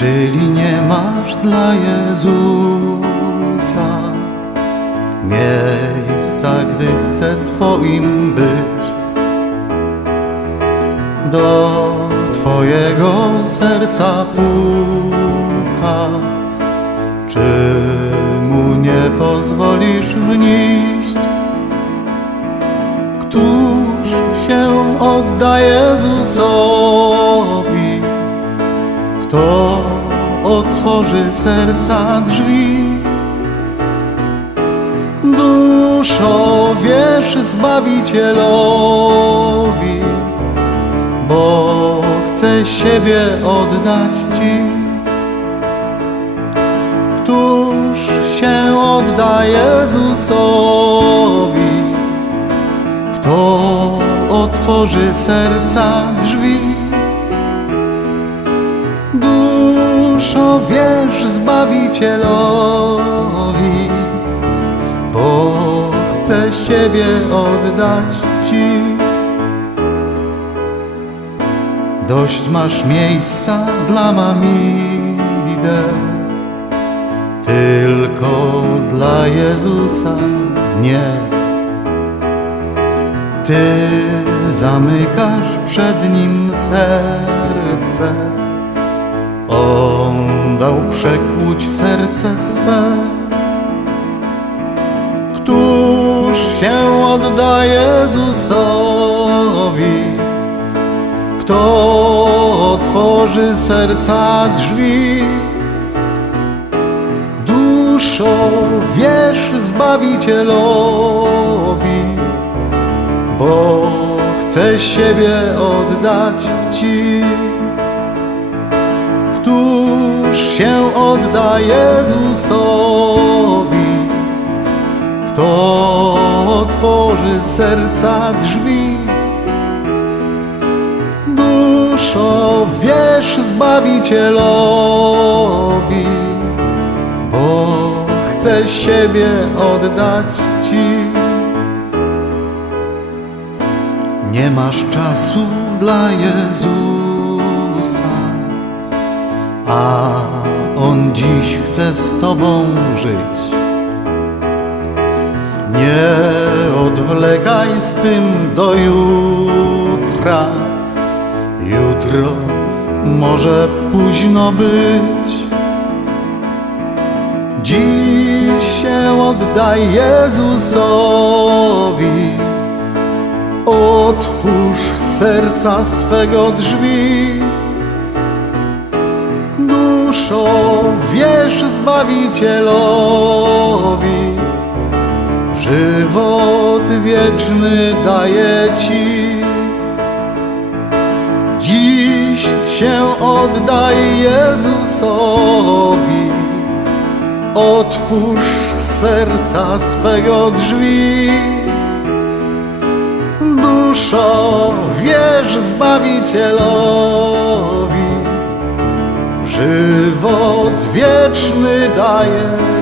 Czyli nie masz dla Jezusa miejsca, gdy chce Twoim być. Do Twojego serca puka, czy mu nie pozwolisz wnieść? Któż się odda Jezusowi? Kto otworzy serca drzwi? Duszo, wierz Zbawicielowi, bo chce siebie oddać Ci. Któż się odda Jezusowi? Kto otworzy serca drzwi? Duszo, wierz Zbawicielowi, bo chce siebie oddać Ci. Dość masz miejsca dla mamide, tylko dla Jezusa nie. Ty zamykasz przed Nim serce, On dał przekłuć serce swe. Któż się odda Jezusowi? Kto otworzy serca drzwi? Duszo, wierz Zbawicielowi, bo chce siebie oddać Ci. Któż się odda Jezusowi? Kto otworzy serca drzwi? Duszo, wierz Zbawicielowi, bo chce siebie oddać Ci. Nie masz czasu dla Jezusa, a On dziś chce z Tobą żyć. Nie odwlekaj z tym do jutra. Jutro może późno być. Dziś się oddaj Jezusowi. Otwórz serca swego drzwi. Duszo, wierz Zbawicielowi. Żywot wieczny daje Ci. Dziś się oddaj Jezusowi. Otwórz serca swego drzwi. Duszo, wierz Zbawicielowi. Żywot wieczny daje